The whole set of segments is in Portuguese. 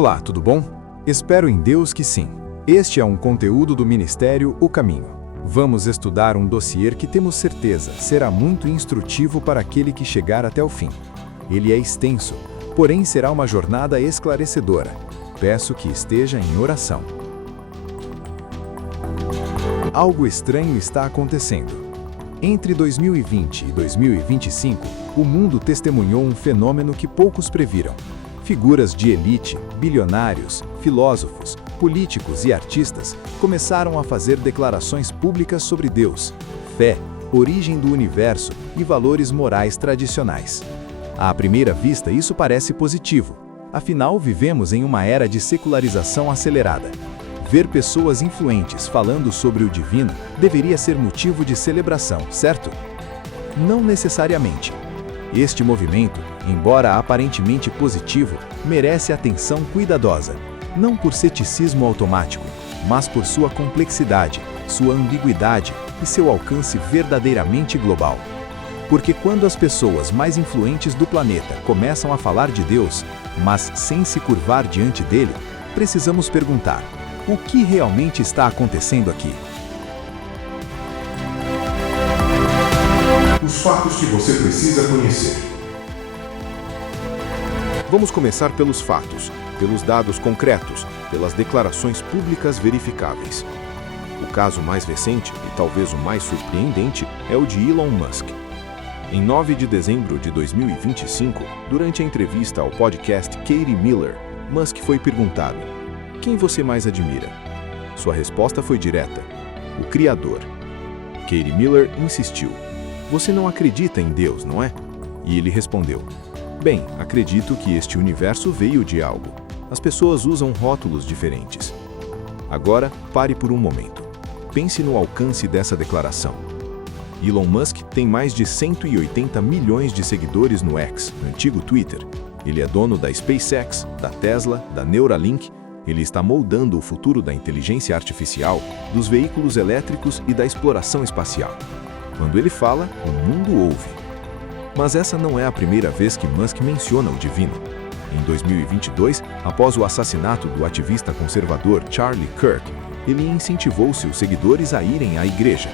Olá, tudo bom? Espero em Deus que sim. Este é um conteúdo do Ministério O Caminho. Vamos estudar um dossiê que temos certeza será muito instrutivo para aquele que chegar até o fim. Ele é extenso, porém será uma jornada esclarecedora. Peço que esteja em oração. Algo estranho está acontecendo. Entre 2020 e 2025, o mundo testemunhou um fenômeno que poucos previram. Figuras de elite, bilionários, filósofos, políticos e artistas começaram a fazer declarações públicas sobre Deus, fé, origem do universo e valores morais tradicionais. À primeira vista, isso parece positivo. Afinal, vivemos em uma era de secularização acelerada. Ver pessoas influentes falando sobre o divino deveria ser motivo de celebração, certo? Não necessariamente. Este movimento, embora aparentemente positivo, merece atenção cuidadosa, não por ceticismo automático, mas por sua complexidade, sua ambiguidade e seu alcance verdadeiramente global. Porque quando as pessoas mais influentes do planeta começam a falar de Deus, mas sem se curvar diante dele, precisamos perguntar: o que realmente está acontecendo aqui? Os fatos que você precisa conhecer. Vamos começar pelos fatos, pelos dados concretos, pelas declarações públicas verificáveis. O caso mais recente, e talvez o mais surpreendente, é o de Elon Musk. Em 9 de dezembro de 2025, durante a entrevista ao podcast Katie Miller, Musk foi perguntado: quem você mais admira? Sua resposta foi direta: o Criador. Katie Miller insistiu: você não acredita em Deus, não é? E ele respondeu: bem, acredito que este universo veio de algo. As pessoas usam rótulos diferentes. Agora, pare por um momento. Pense no alcance dessa declaração. Elon Musk tem mais de 180 milhões de seguidores no X, no antigo Twitter. Ele é dono da SpaceX, da Tesla, da Neuralink. Ele está moldando o futuro da inteligência artificial, dos veículos elétricos e da exploração espacial. Quando ele fala, o mundo ouve. Mas essa não é a primeira vez que Musk menciona o divino. Em 2022, após o assassinato do ativista conservador Charlie Kirk, ele incentivou seus seguidores a irem à igreja.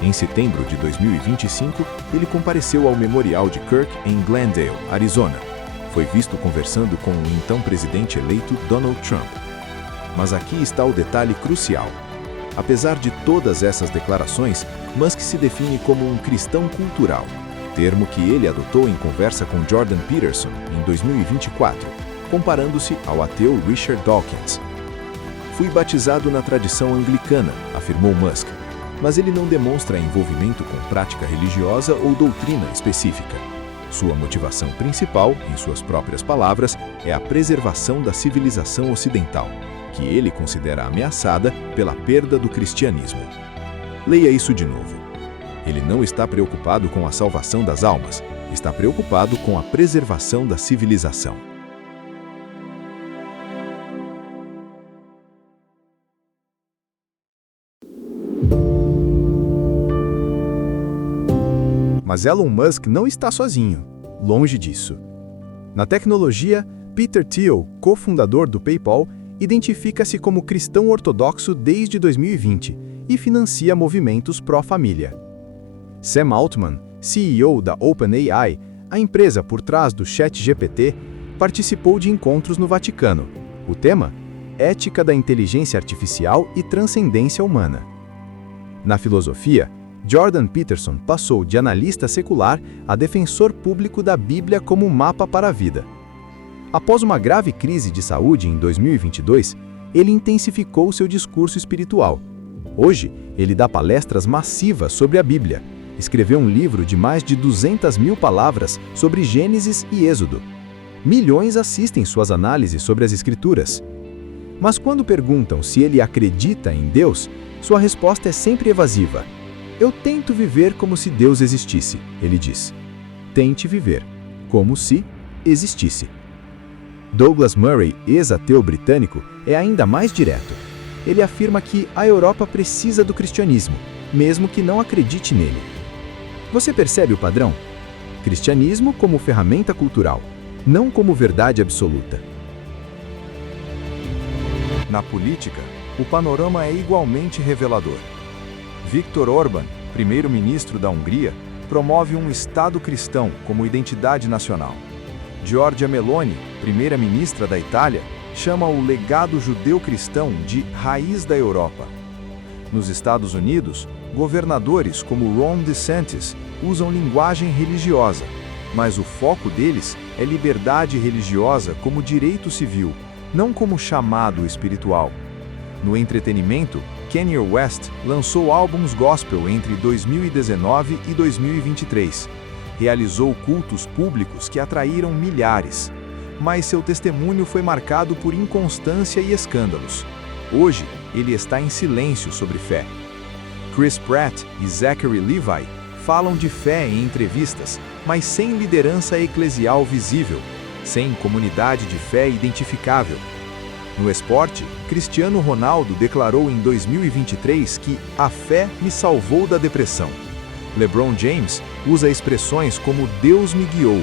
Em setembro de 2025, ele compareceu ao memorial de Kirk em Glendale, Arizona. Foi visto conversando com o então presidente eleito Donald Trump. Mas aqui está o detalhe crucial. Apesar de todas essas declarações, Musk se define como um cristão cultural, termo que ele adotou em conversa com Jordan Peterson em 2024, comparando-se ao ateu Richard Dawkins. Fui batizado na tradição anglicana, afirmou Musk, mas ele não demonstra envolvimento com prática religiosa ou doutrina específica. Sua motivação principal, em suas próprias palavras, é a preservação da civilização ocidental, que ele considera ameaçada pela perda do cristianismo. Leia isso de novo. Ele não está preocupado com a salvação das almas, está preocupado com a preservação da civilização. Mas Elon Musk não está sozinho, longe disso. Na tecnologia, Peter Thiel, cofundador do PayPal, identifica-se como cristão ortodoxo desde 2020 e financia movimentos pró-família. Sam Altman, CEO da OpenAI, a empresa por trás do ChatGPT, participou de encontros no Vaticano. O tema? Ética da inteligência artificial e transcendência humana. Na filosofia, Jordan Peterson passou de analista secular a defensor público da Bíblia como mapa para a vida. Após uma grave crise de saúde em 2022, ele intensificou seu discurso espiritual. Hoje, ele dá palestras massivas sobre a Bíblia. Escreveu um livro de mais de 200 mil palavras sobre Gênesis e Êxodo. Milhões assistem suas análises sobre as Escrituras. Mas quando perguntam se ele acredita em Deus, sua resposta é sempre evasiva. Eu tento viver como se Deus existisse, ele diz. Tente viver como se existisse. Douglas Murray, ex-ateu britânico, é ainda mais direto. Ele afirma que a Europa precisa do cristianismo, mesmo que não acredite nele. Você percebe o padrão? Cristianismo como ferramenta cultural, não como verdade absoluta. Na política, o panorama é igualmente revelador. Viktor Orbán, primeiro-ministro da Hungria, promove um Estado cristão como identidade nacional. Giorgia Meloni, primeira-ministra da Itália, chama o legado judeu-cristão de raiz da Europa. Nos Estados Unidos, governadores como Ron DeSantis usam linguagem religiosa, mas o foco deles é liberdade religiosa como direito civil, não como chamado espiritual. No entretenimento, Kanye West lançou álbuns gospel entre 2019 e 2023. Realizou cultos públicos que atraíram milhares, mas seu testemunho foi marcado por inconstância e escândalos. Hoje, ele está em silêncio sobre fé. Chris Pratt e Zachary Levi falam de fé em entrevistas, mas sem liderança eclesial visível, sem comunidade de fé identificável. No esporte, Cristiano Ronaldo declarou em 2023 que a fé me salvou da depressão. LeBron James usa expressões como Deus me guiou.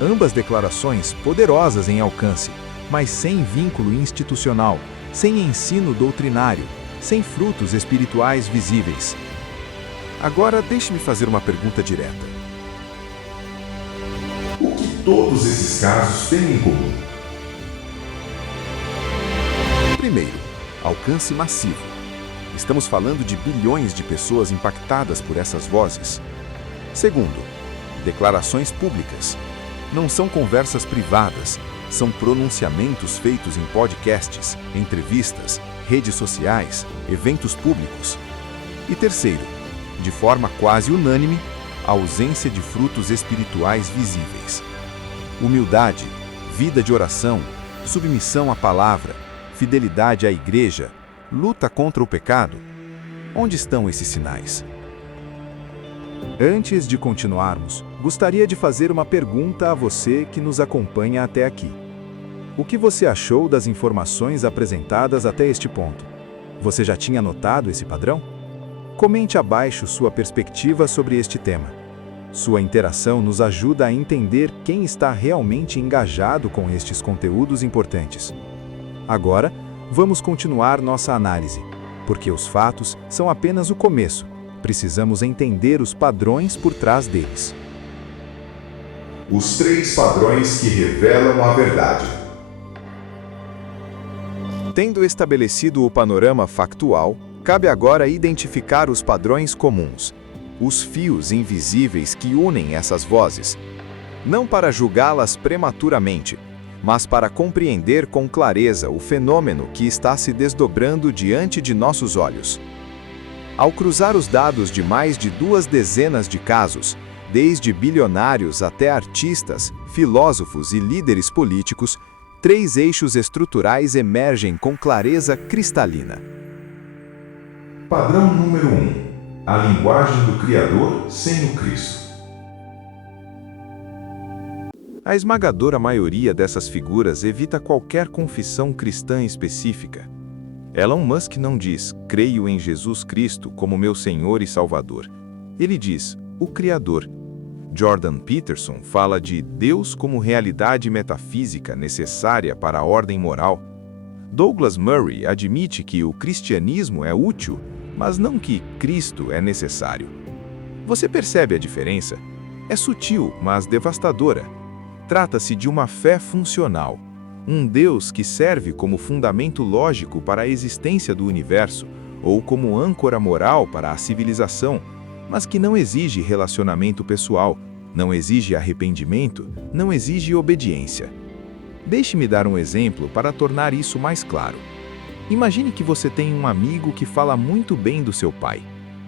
Ambas declarações poderosas em alcance, mas sem vínculo institucional, sem ensino doutrinário, sem frutos espirituais visíveis. Agora, deixe-me fazer uma pergunta direta. O que todos esses casos têm em comum? Primeiro, alcance massivo. Estamos falando de bilhões de pessoas impactadas por essas vozes. Segundo, declarações públicas. Não são conversas privadas, são pronunciamentos feitos em podcasts, entrevistas, redes sociais, eventos públicos. E terceiro, de forma quase unânime, a ausência de frutos espirituais visíveis. Humildade, vida de oração, submissão à palavra, fidelidade à igreja, luta contra o pecado. Onde estão esses sinais? Antes de continuarmos, gostaria de fazer uma pergunta a você que nos acompanha até aqui. O que você achou das informações apresentadas até este ponto? Você já tinha notado esse padrão? Comente abaixo sua perspectiva sobre este tema. Sua interação nos ajuda a entender quem está realmente engajado com estes conteúdos importantes. Agora, vamos continuar nossa análise, porque os fatos são apenas o começo. Precisamos entender os padrões por trás deles. Os 3 padrões que revelam a verdade. Tendo estabelecido o panorama factual, cabe agora identificar os padrões comuns, os fios invisíveis que unem essas vozes, não para julgá-las prematuramente, mas para compreender com clareza o fenômeno que está se desdobrando diante de nossos olhos. Ao cruzar os dados de mais de 2 dezenas de casos, desde bilionários até artistas, filósofos e líderes políticos, 3 eixos estruturais emergem com clareza cristalina. Padrão número 1. A linguagem do Criador sem o Cristo. A esmagadora maioria dessas figuras evita qualquer confissão cristã específica. Elon Musk não diz, creio em Jesus Cristo como meu Senhor e Salvador. Ele diz, o Criador. Jordan Peterson fala de Deus como realidade metafísica necessária para a ordem moral. Douglas Murray admite que o cristianismo é útil, mas não que Cristo é necessário. Você percebe a diferença? É sutil, mas devastadora. Trata-se de uma fé funcional. Um Deus que serve como fundamento lógico para a existência do universo, ou como âncora moral para a civilização, mas que não exige relacionamento pessoal, não exige arrependimento, não exige obediência. Deixe-me dar um exemplo para tornar isso mais claro. Imagine que você tem um amigo que fala muito bem do seu pai.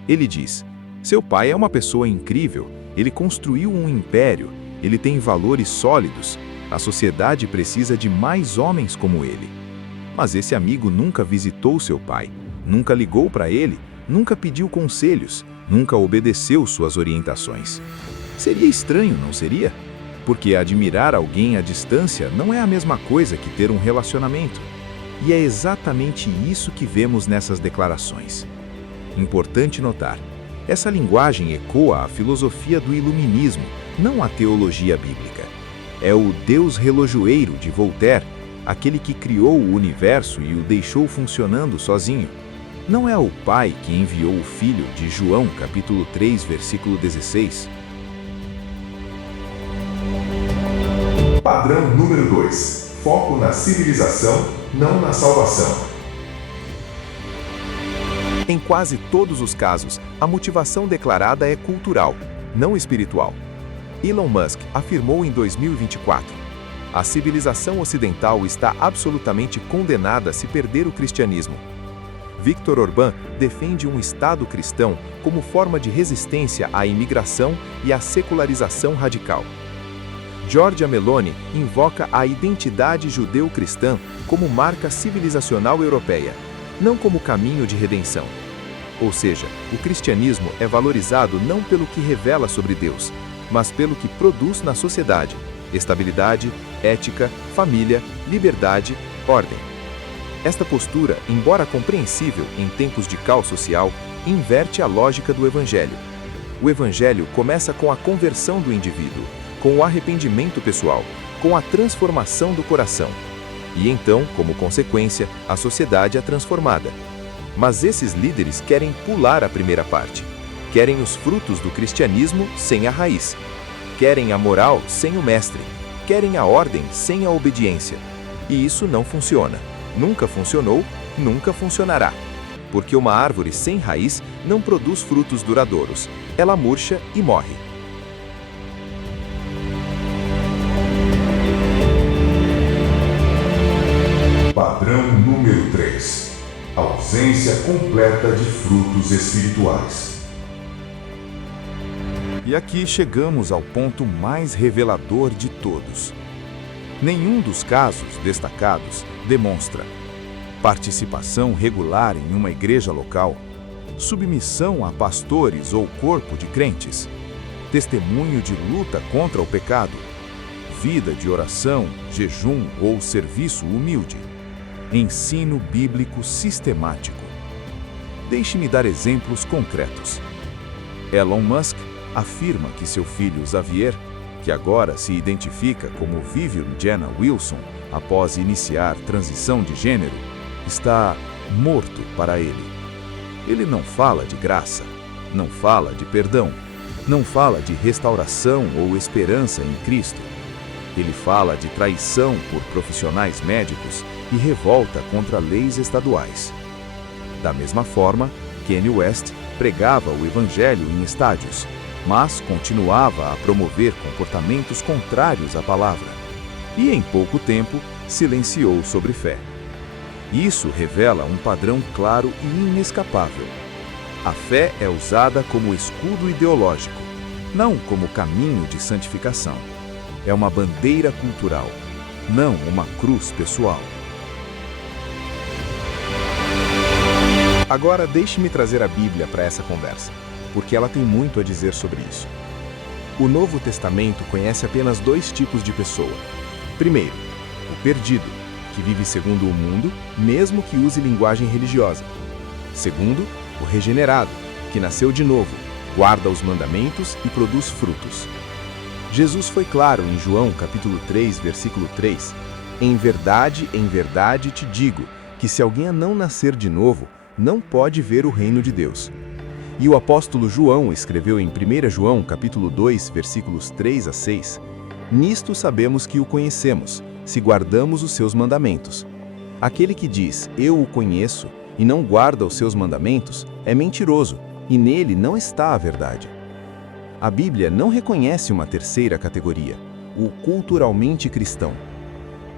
Ele diz, seu pai é uma pessoa incrível, ele construiu um império, ele tem valores sólidos, a sociedade precisa de mais homens como ele. Mas esse amigo nunca visitou seu pai, nunca ligou para ele, nunca pediu conselhos, nunca obedeceu suas orientações. Seria estranho, não seria? Porque admirar alguém à distância não é a mesma coisa que ter um relacionamento. E é exatamente isso que vemos nessas declarações. Importante notar, essa linguagem ecoa a filosofia do iluminismo, não a teologia bíblica. É o Deus relojoeiro de Voltaire, aquele que criou o universo e o deixou funcionando sozinho. Não é o Pai que enviou o Filho de João, capítulo 3, versículo 16? Padrão número 2. Foco na civilização, não na salvação. Em quase todos os casos, a motivação declarada é cultural, não espiritual. Elon Musk afirmou em 2024: a civilização ocidental está absolutamente condenada a se perder o cristianismo. Viktor Orbán defende um Estado cristão como forma de resistência à imigração e à secularização radical. Giorgia Meloni invoca a identidade judeu-cristã como marca civilizacional europeia, não como caminho de redenção. Ou seja, o cristianismo é valorizado não pelo que revela sobre Deus, mas pelo que produz na sociedade: estabilidade, ética, família, liberdade, ordem. Esta postura, embora compreensível em tempos de caos social, inverte a lógica do Evangelho. O Evangelho começa com a conversão do indivíduo, com o arrependimento pessoal, com a transformação do coração. E então, como consequência, a sociedade é transformada. Mas esses líderes querem pular a primeira parte. Querem os frutos do cristianismo sem a raiz. Querem a moral sem o mestre. Querem a ordem sem a obediência. E isso não funciona. Nunca funcionou, nunca funcionará. Porque uma árvore sem raiz não produz frutos duradouros. Ela murcha e morre. Padrão número 3. Ausência completa de frutos espirituais. E aqui chegamos ao ponto mais revelador de todos. Nenhum dos casos destacados demonstra participação regular em uma igreja local, submissão a pastores ou corpo de crentes, testemunho de luta contra o pecado, vida de oração, jejum ou serviço humilde, ensino bíblico sistemático. Deixe-me dar exemplos concretos. Elon Musk afirma que seu filho Xavier, que agora se identifica como Vivian Jenna Wilson após iniciar transição de gênero, está morto para ele. Ele não fala de graça, não fala de perdão, não fala de restauração ou esperança em Cristo. Ele fala de traição por profissionais médicos e revolta contra leis estaduais. Da mesma forma, Kanye West pregava o evangelho em estádios, mas continuava a promover comportamentos contrários à palavra. E em pouco tempo, silenciou sobre fé. Isso revela um padrão claro e inescapável. A fé é usada como escudo ideológico, não como caminho de santificação. É uma bandeira cultural, não uma cruz pessoal. Agora deixe-me trazer a Bíblia para essa conversa, porque ela tem muito a dizer sobre isso. O Novo Testamento conhece apenas dois tipos de pessoa. Primeiro, o perdido, que vive segundo o mundo, mesmo que use linguagem religiosa. Segundo, o regenerado, que nasceu de novo, guarda os mandamentos e produz frutos. Jesus foi claro em João capítulo 3, versículo 3. Em verdade te digo, que se alguém não nascer de novo, não pode ver o reino de Deus. E o apóstolo João escreveu em 1 João capítulo 2, versículos 3 a 6, nisto sabemos que o conhecemos, se guardamos os seus mandamentos. Aquele que diz, eu o conheço, e não guarda os seus mandamentos, é mentiroso, e nele não está a verdade. A Bíblia não reconhece uma terceira categoria, o culturalmente cristão.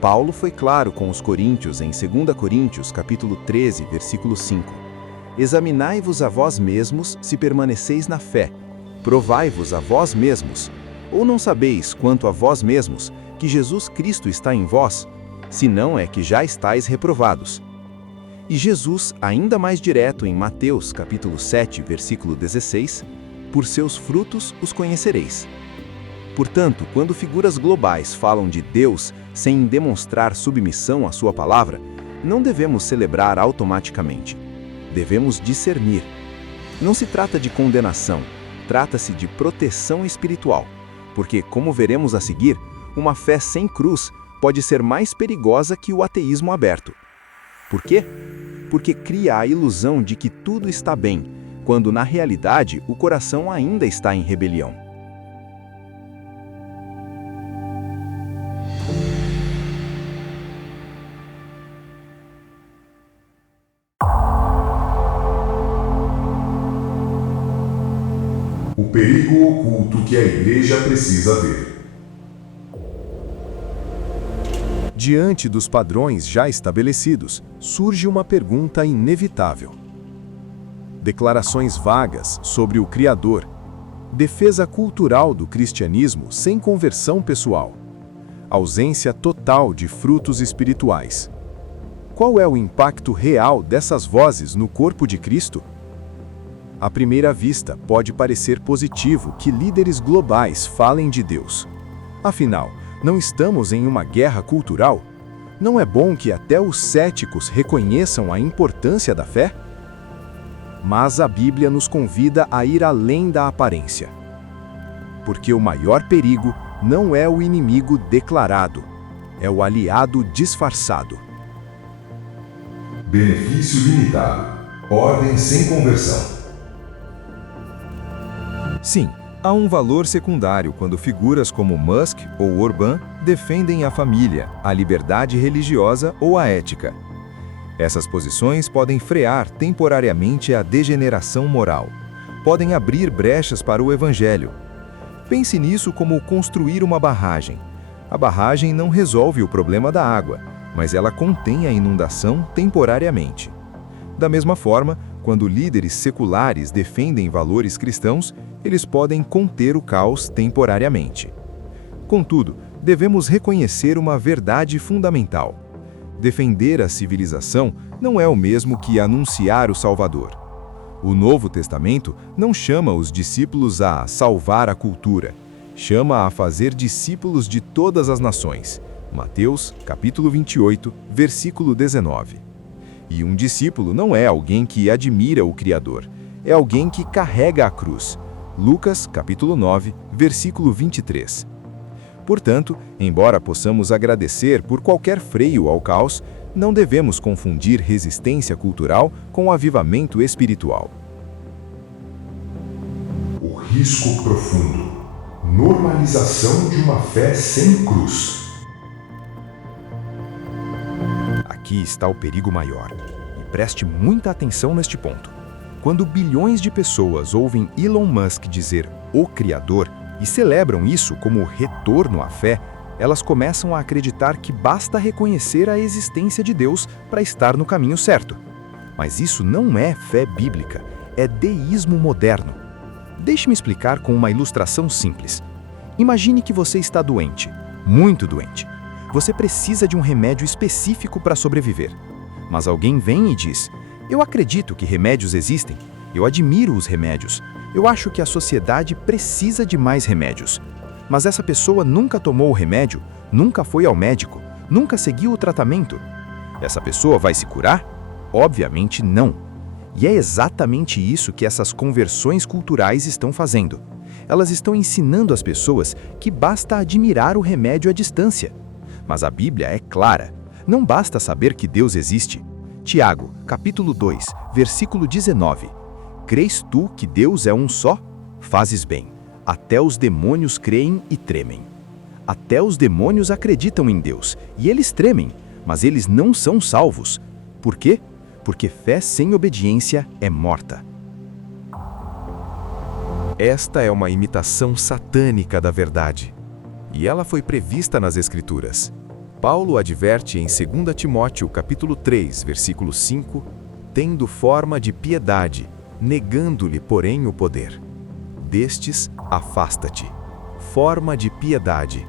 Paulo foi claro com os coríntios em 2 Coríntios, capítulo 13, versículo 5. Examinai-vos a vós mesmos se permaneceis na fé. Provai-vos a vós mesmos. Ou não sabeis, quanto a vós mesmos, que Jesus Cristo está em vós? Senão é que já estáis reprovados. E Jesus, ainda mais direto em Mateus, capítulo 7, versículo 16, por seus frutos os conhecereis. Portanto, quando figuras globais falam de Deus sem demonstrar submissão à sua palavra, não devemos celebrar automaticamente. Devemos discernir. Não se trata de condenação, trata-se de proteção espiritual, porque, como veremos a seguir, uma fé sem cruz pode ser mais perigosa que o ateísmo aberto. Por quê? Porque cria a ilusão de que tudo está bem, quando na realidade o coração ainda está em rebelião. O perigo oculto que a Igreja precisa ver. Diante dos padrões já estabelecidos, surge uma pergunta inevitável. Declarações vagas sobre o Criador, defesa cultural do cristianismo sem conversão pessoal, ausência total de frutos espirituais. Qual é o impacto real dessas vozes no corpo de Cristo? À primeira vista, pode parecer positivo que líderes globais falem de Deus. Afinal, não estamos em uma guerra cultural? Não é bom que até os céticos reconheçam a importância da fé? Mas a Bíblia nos convida a ir além da aparência. Porque o maior perigo não é o inimigo declarado, é o aliado disfarçado. Benefício limitado. Ordem sem conversão. Sim, há um valor secundário quando figuras como Musk ou Orban defendem a família, a liberdade religiosa ou a ética. Essas posições podem frear temporariamente a degeneração moral. Podem abrir brechas para o evangelho. Pense nisso como construir uma barragem. A barragem não resolve o problema da água, mas ela contém a inundação temporariamente. Da mesma forma, quando líderes seculares defendem valores cristãos, eles podem conter o caos temporariamente. Contudo, devemos reconhecer uma verdade fundamental. Defender a civilização não é o mesmo que anunciar o Salvador. O Novo Testamento não chama os discípulos a salvar a cultura, chama a fazer discípulos de todas as nações. Mateus, capítulo 28, versículo 19. E um discípulo não é alguém que admira o Criador, é alguém que carrega a cruz. Lucas, capítulo 9, versículo 23. Portanto, embora possamos agradecer por qualquer freio ao caos, não devemos confundir resistência cultural com avivamento espiritual. O risco profundo. Normalização de uma fé sem cruz. Aqui está o perigo maior. E preste muita atenção neste ponto. Quando bilhões de pessoas ouvem Elon Musk dizer "o Criador" e celebram isso como retorno à fé, elas começam a acreditar que basta reconhecer a existência de Deus para estar no caminho certo. Mas isso não é fé bíblica, é deísmo moderno. Deixe-me explicar com uma ilustração simples. Imagine que você está doente, muito doente. Você precisa de um remédio específico para sobreviver. Mas alguém vem e diz: "Eu acredito que remédios existem. Eu admiro os remédios. Eu acho que a sociedade precisa de mais remédios." Mas essa pessoa nunca tomou o remédio, nunca foi ao médico, nunca seguiu o tratamento. Essa pessoa vai se curar? Obviamente não. E é exatamente isso que essas conversões culturais estão fazendo. Elas estão ensinando as pessoas que basta admirar o remédio à distância. Mas a Bíblia é clara. Não basta saber que Deus existe. Tiago, capítulo 2, versículo 19. Crês tu que Deus é um só? Fazes bem. Até os demônios creem e tremem. Até os demônios acreditam em Deus, e eles tremem, mas eles não são salvos. Por quê? Porque fé sem obediência é morta. Esta é uma imitação satânica da verdade, e ela foi prevista nas Escrituras. Paulo adverte em 2 Timóteo, capítulo 3, versículo 5, tendo forma de piedade, negando-lhe, porém, o poder. Destes, afasta-te. Forma de piedade,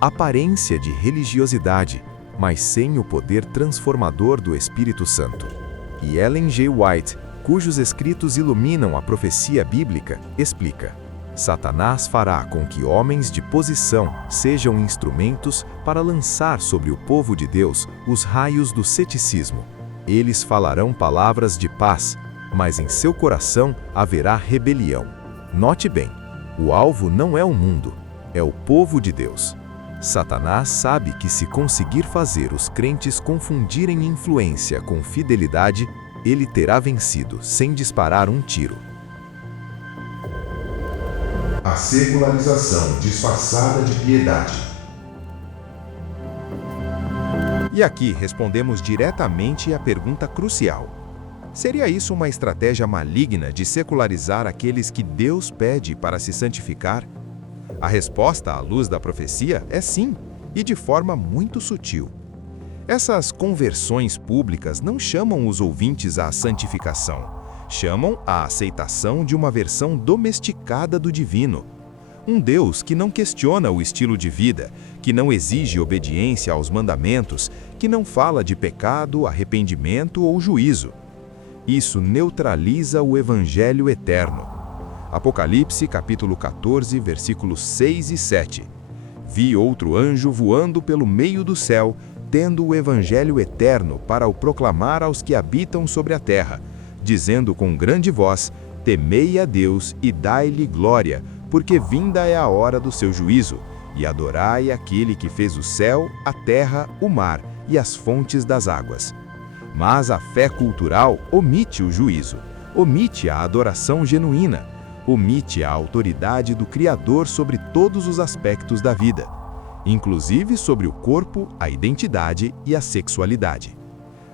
aparência de religiosidade, mas sem o poder transformador do Espírito Santo. E Ellen G. White, cujos escritos iluminam a profecia bíblica, explica: Satanás fará com que homens de posição sejam instrumentos para lançar sobre o povo de Deus os raios do ceticismo. Eles falarão palavras de paz, mas em seu coração haverá rebelião. Note bem, o alvo não é o mundo, é o povo de Deus. Satanás sabe que se conseguir fazer os crentes confundirem influência com fidelidade, ele terá vencido sem disparar um tiro. A secularização disfarçada de piedade. E aqui respondemos diretamente à pergunta crucial. Seria isso uma estratégia maligna de secularizar aqueles que Deus pede para se santificar? A resposta à luz da profecia é sim, e de forma muito sutil. Essas conversões públicas não chamam os ouvintes à santificação, chamam à aceitação de uma versão domesticada do divino. Um Deus que não questiona o estilo de vida, que não exige obediência aos mandamentos, que não fala de pecado, arrependimento ou juízo. Isso neutraliza o Evangelho eterno. Apocalipse, capítulo 14, versículos 6 e 7. Vi outro anjo voando pelo meio do céu, tendo o Evangelho eterno para o proclamar aos que habitam sobre a terra, dizendo com grande voz: temei a Deus e dai-lhe glória, porque vinda é a hora do seu juízo, e adorai aquele que fez o céu, a terra, o mar e as fontes das águas. Mas a fé cultural omite o juízo, omite a adoração genuína, omite a autoridade do Criador sobre todos os aspectos da vida, inclusive sobre o corpo, a identidade e a sexualidade.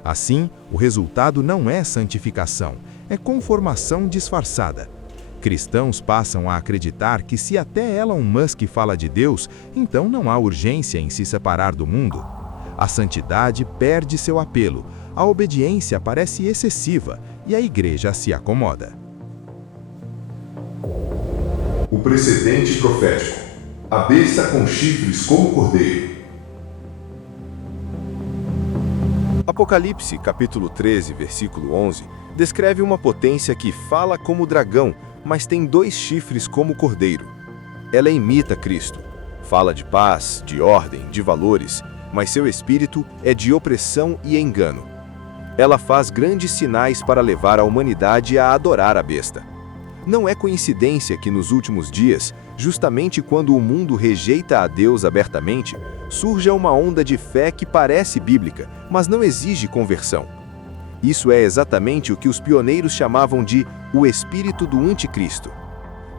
Assim, o resultado não é santificação, é conformação disfarçada. Cristãos passam a acreditar que se até Elon Musk fala de Deus, então não há urgência em se separar do mundo. A santidade perde seu apelo, a obediência parece excessiva e a igreja se acomoda. O precedente profético. A besta com chifres como cordeiro. Apocalipse, capítulo 13, versículo 11, descreve uma potência que fala como dragão, mas tem 2 chifres como cordeiro. Ela imita Cristo. Fala de paz, de ordem, de valores, mas seu espírito é de opressão e engano. Ela faz grandes sinais para levar a humanidade a adorar a besta. Não é coincidência que nos últimos dias, justamente quando o mundo rejeita a Deus abertamente, surja uma onda de fé que parece bíblica, mas não exige conversão. Isso é exatamente o que os pioneiros chamavam de o espírito do anticristo.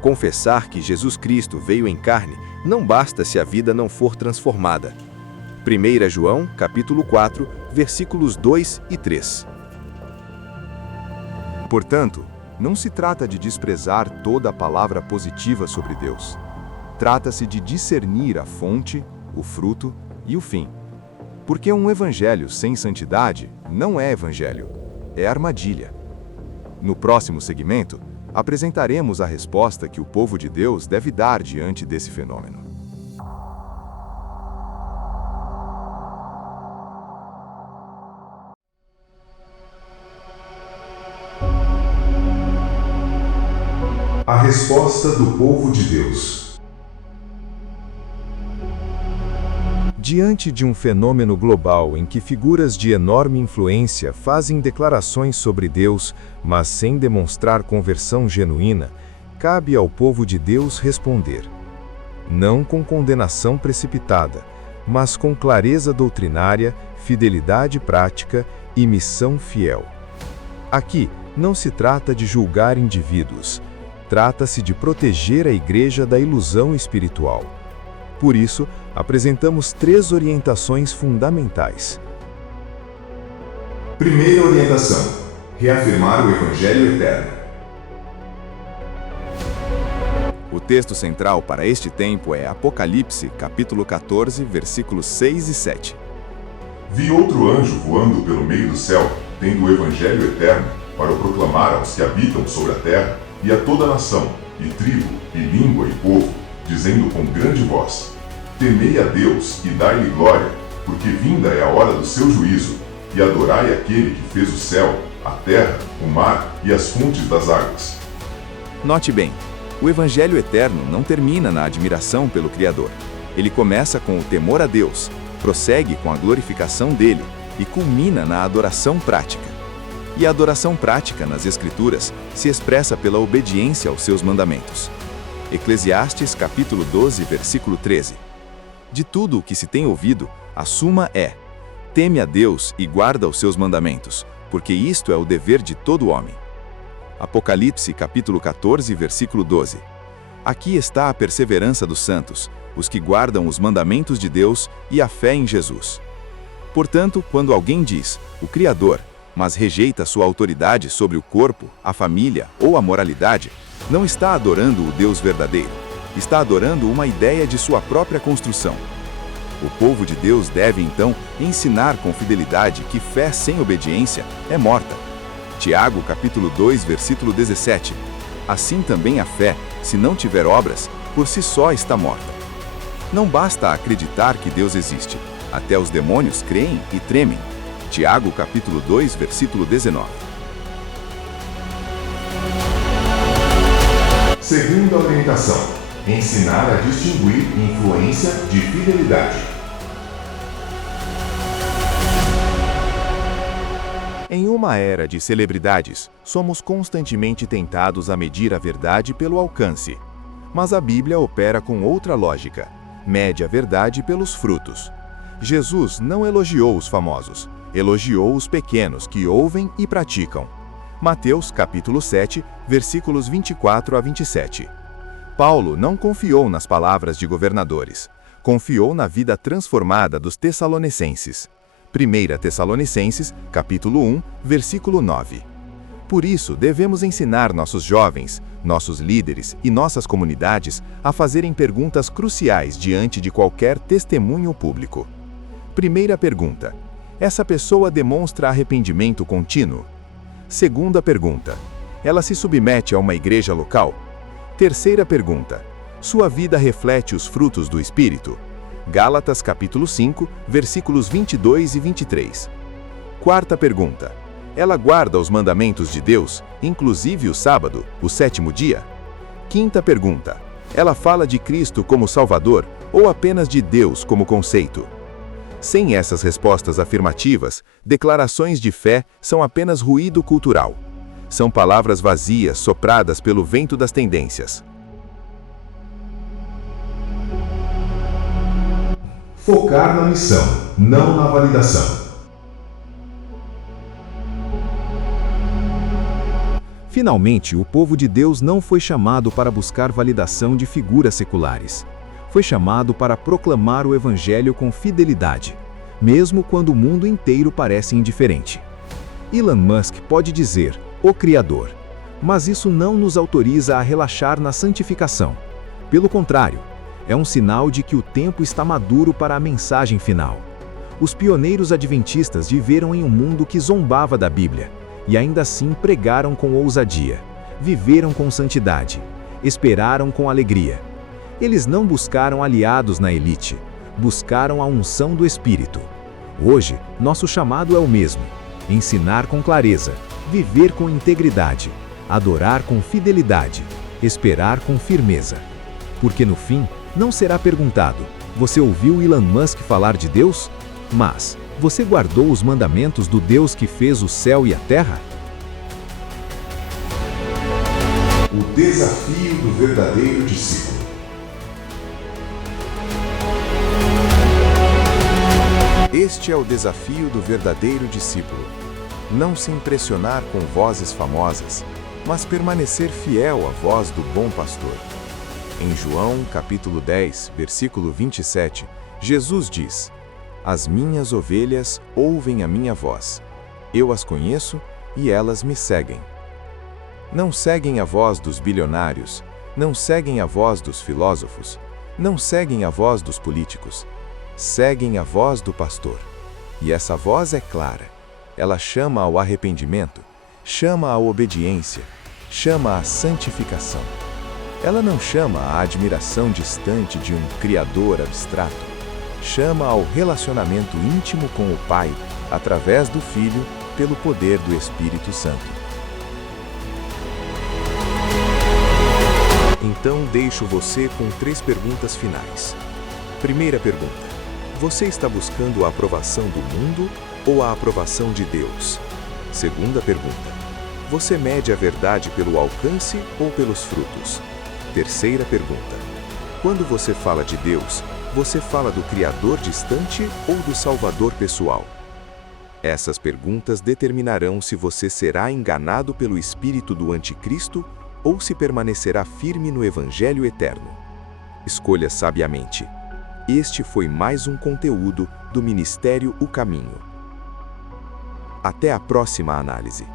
Confessar que Jesus Cristo veio em carne não basta se a vida não for transformada. 1 João, capítulo 4, versículos 2 e 3. Portanto, não se trata de desprezar toda a palavra positiva sobre Deus. Trata-se de discernir a fonte, o fruto e o fim. Porque um evangelho sem santidade não é evangelho, é armadilha. No próximo segmento, apresentaremos a resposta que o povo de Deus deve dar diante desse fenômeno. A resposta do povo de Deus. Diante de um fenômeno global em que figuras de enorme influência fazem declarações sobre Deus, mas sem demonstrar conversão genuína, cabe ao povo de Deus responder. Não com condenação precipitada, mas com clareza doutrinária, fidelidade prática e missão fiel. Aqui não se trata de julgar indivíduos, trata-se de proteger a igreja da ilusão espiritual. Por isso, apresentamos 3 orientações fundamentais. Primeira orientação: reafirmar o Evangelho eterno. O texto central para este tempo é Apocalipse, capítulo 14, versículos 6 e 7. Vi outro anjo voando pelo meio do céu, tendo o Evangelho eterno, para o proclamar aos que habitam sobre a terra, e a toda nação, e tribo, e língua, e povo, dizendo com grande voz: temei a Deus e dai-lhe glória, porque vinda é a hora do seu juízo, e adorai aquele que fez o céu, a terra, o mar e as fontes das águas. Note bem, o Evangelho eterno não termina na admiração pelo Criador. Ele começa com o temor a Deus, prossegue com a glorificação dele e culmina na adoração prática. E a adoração prática nas Escrituras se expressa pela obediência aos seus mandamentos. Eclesiastes capítulo 12, versículo 13. De tudo o que se tem ouvido, a suma é: teme a Deus e guarda os seus mandamentos, porque isto é o dever de todo homem. Apocalipse capítulo 14, versículo 12. Aqui está a perseverança dos santos, os que guardam os mandamentos de Deus e a fé em Jesus. Portanto, quando alguém diz, o Criador, mas rejeita sua autoridade sobre o corpo, a família ou a moralidade, não está adorando o Deus verdadeiro, está adorando uma ideia de sua própria construção. O povo de Deus deve, então, ensinar com fidelidade que fé sem obediência é morta. Tiago, capítulo 2, versículo 17. Assim também a fé, se não tiver obras, por si só está morta. Não basta acreditar que Deus existe. Até os demônios creem e tremem. Tiago, capítulo 2, versículo 19. Segunda orientação: ensinar a distinguir influência de fidelidade. Em uma era de celebridades, somos constantemente tentados a medir a verdade pelo alcance. Mas a Bíblia opera com outra lógica: mede a verdade pelos frutos. Jesus não elogiou os famosos, elogiou os pequenos que ouvem e praticam. Mateus capítulo 7, versículos 24 a 27. Paulo não confiou nas palavras de governadores, confiou na vida transformada dos tessalonicenses. 1 Tessalonicenses, capítulo 1, versículo 9. Por isso, devemos ensinar nossos jovens, nossos líderes e nossas comunidades a fazerem perguntas cruciais diante de qualquer testemunho público. Primeira pergunta: essa pessoa demonstra arrependimento contínuo? Segunda pergunta: ela se submete a uma igreja local? Terceira pergunta: sua vida reflete os frutos do Espírito? Gálatas capítulo 5, versículos 22 e 23. Quarta pergunta: ela guarda os mandamentos de Deus, inclusive o sábado, o sétimo dia? Quinta pergunta: ela fala de Cristo como Salvador ou apenas de Deus como conceito? Sem essas respostas afirmativas, declarações de fé são apenas ruído cultural. São palavras vazias sopradas pelo vento das tendências. Focar na missão, não na validação. Finalmente, o povo de Deus não foi chamado para buscar validação de figuras seculares. Foi chamado para proclamar o Evangelho com fidelidade, mesmo quando o mundo inteiro parece indiferente. Elon Musk pode dizer, o Criador, mas isso não nos autoriza a relaxar na santificação. Pelo contrário, é um sinal de que o tempo está maduro para a mensagem final. Os pioneiros adventistas viveram em um mundo que zombava da Bíblia, e ainda assim pregaram com ousadia, viveram com santidade, esperaram com alegria. Eles não buscaram aliados na elite, buscaram a unção do Espírito. Hoje, nosso chamado é o mesmo: ensinar com clareza, viver com integridade, adorar com fidelidade, esperar com firmeza. Porque no fim, não será perguntado, você ouviu Elon Musk falar de Deus? Mas, você guardou os mandamentos do Deus que fez o céu e a terra? O desafio do verdadeiro discípulo. Este é o desafio do verdadeiro discípulo. Não se impressionar com vozes famosas, mas permanecer fiel à voz do bom pastor. Em João, capítulo 10, versículo 27, Jesus diz: as minhas ovelhas ouvem a minha voz. Eu as conheço e elas me seguem. Não seguem a voz dos bilionários, não seguem a voz dos filósofos, não seguem a voz dos políticos. Seguem a voz do pastor. E essa voz é clara. Ela chama ao arrependimento, chama à obediência, chama à santificação. Ela não chama à admiração distante de um Criador abstrato. Chama ao relacionamento íntimo com o Pai, através do Filho, pelo poder do Espírito Santo. Então deixo você com 3 perguntas finais. Primeira pergunta: você está buscando a aprovação do mundo ou a aprovação de Deus? Segunda pergunta: você mede a verdade pelo alcance ou pelos frutos? Terceira pergunta: quando você fala de Deus, Você fala do Criador distante ou do Salvador pessoal? Essas perguntas determinarão se você será enganado pelo espírito do Anticristo ou se permanecerá firme no Evangelho eterno. Escolha sabiamente. Este foi mais um conteúdo do Ministério O Caminho. Até a próxima análise.